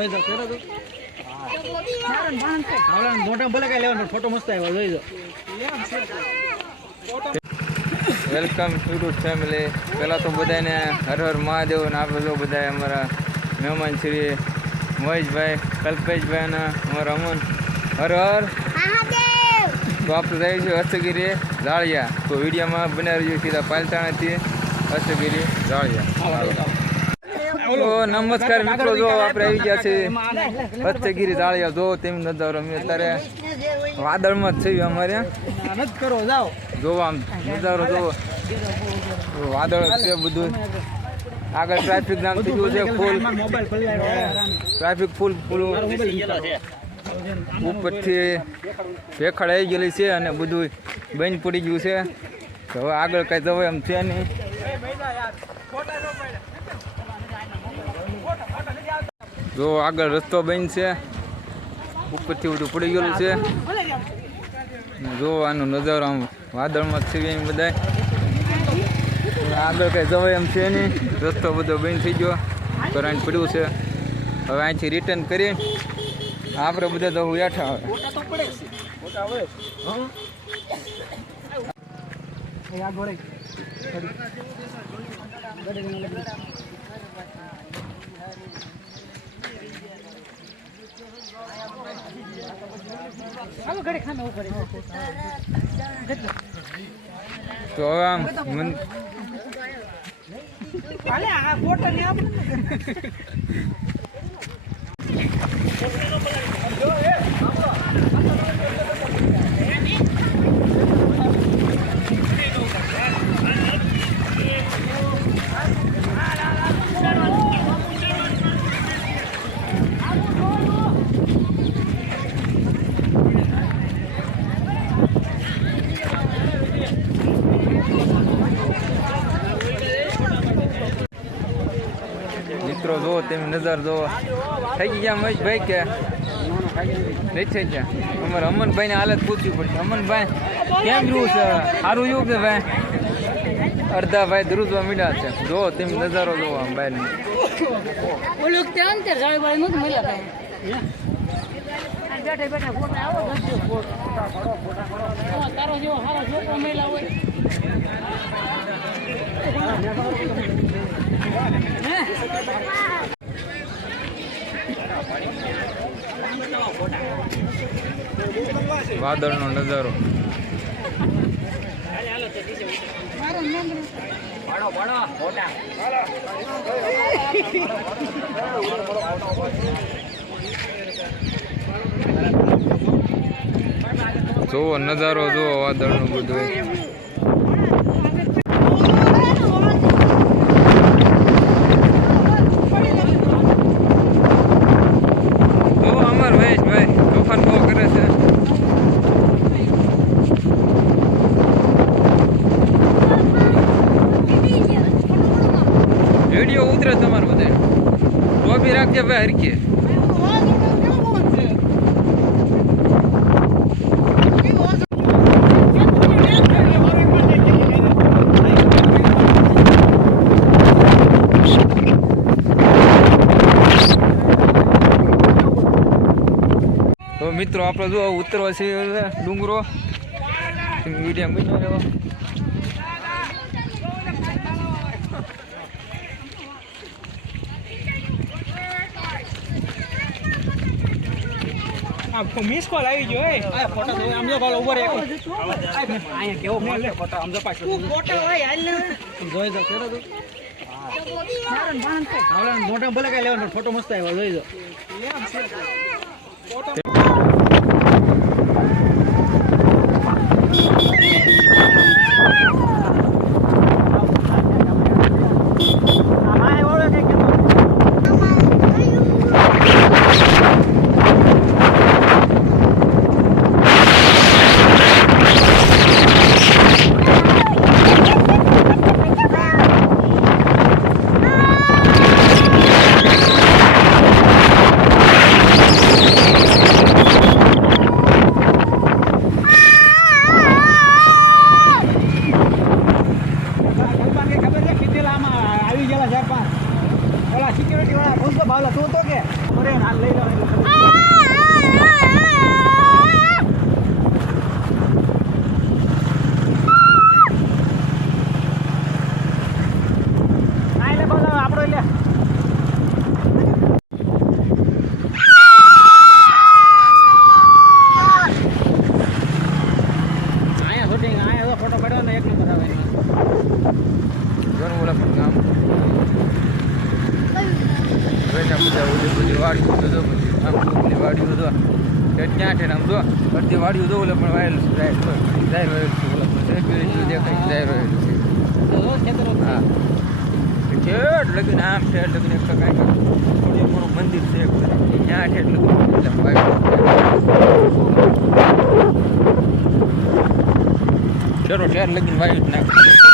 જોઈ જાવ કેરો તો મોટા ભલે કઈ લેવાનો ફોટો મસ્ત આવ્યો જોઈ જાવ. Welcome YouTube family. પહેલાં તો બધાને હર હર મહાદેવ ને આપણે જો બધા અમારા મહેમાન શ્રી મહેશભાઈ, કલ્પેશભાઈ અને અમારા અમન હર હર તો આપણે રહીશું અસગીરી ઝાળિયા. તો વિડીયોમાં બનાવી રહ્યું સીધા પાલતાણાથી અસગીરી ઝાળિયા. તો નમસ્કાર મિત્રો, જો આપણે આવી ગયા છીએ અસગીરી ઝાળિયા. જો તેમ નજારો અમે અત્યારે વાદળમાં જ થયું અમારે જોવા આમ નજારો જોવો. વાદળ છે બધું, આગળ ટ્રાફિક જામ થઈ ગયું છે ફૂલ, ટ્રાફિક ફૂલ ઉપરથી ભેખડ આવી ગયેલી છે અને બધું બંધ પડી ગયું છે. હવે આગળ કઈ જવાય એમ છે નહીં. જો આગળ રસ્તો બંધ છે, ઉપરથી બધું પડી ગયેલું છે. જો આનો નજારો આમ વાદળમાં છે બધા, આગળ કઈ જવાય એમ છે નહીં. રસ્તો બધો બંધ થઈ ગયો, કરંટ પડ્યું છે. હવે અહીંથી રિટર્ન કરી આપણે બધા તો બેઠા હવે. તો હવે આમ મિત્રો જો તેમ નજર જો થઈ ગયા મહેશભાઈ કે નહીં થઈ ગયા. અમારે અમનભાઈને હાલત પૂછવી પડશે. અમનભાઈ કેમ રહ્યું છે? સારું રહ્યું કે ભાઈ? અડધા ભાઈ ધ્રુજવા મીડા છે. જો તેમ નજારો જોવો આમ ભાઈ બેઠા ફોટા આવો તારો જેવો સારો છોકરો મેલા હોય. વાદળનો નજારો. જોવો નજારો જોવો વાદળનું બધું. જોવો અમાર મહેશભાઈ તોફાન બહુ કરે છે. વિડીયો ઉતરે તમારે બધે ટોપી રાખજે ભાઈ હરખી. તો મિત્રો આપણે જો ઉતરવા છે ડુંગરો, વિડીયો બની રહ્યો. મિસ કોલ આવી ગયો. ફોટો આમ જો કોલ ઉપર અહીંયા કેવો ફોન લે ફોટો આમ જો પાછો ફોટો હોય હાલ જોઈ જાવ કેરો તો મોટા ભલે કઈ લેવાનો ફોટો મસ્ત આવ્યો જોઈ જાવ. અડધી વાડીઓ દો ઓલે પણ વાયેલું છે જાહેર વાયેલું છે ઓલા પણ સેક્યુરિટી દેખાય જાહેર વાયેલું છે ખેતરો હા ઠેઠ લગીને આમ ઠેઠ લગીને એક કાંઈ થોડી મોટું મંદિર છે ત્યાં ઠેઠ લગીને ચલો ઠેઠ લગીને વાયુ જ નાખ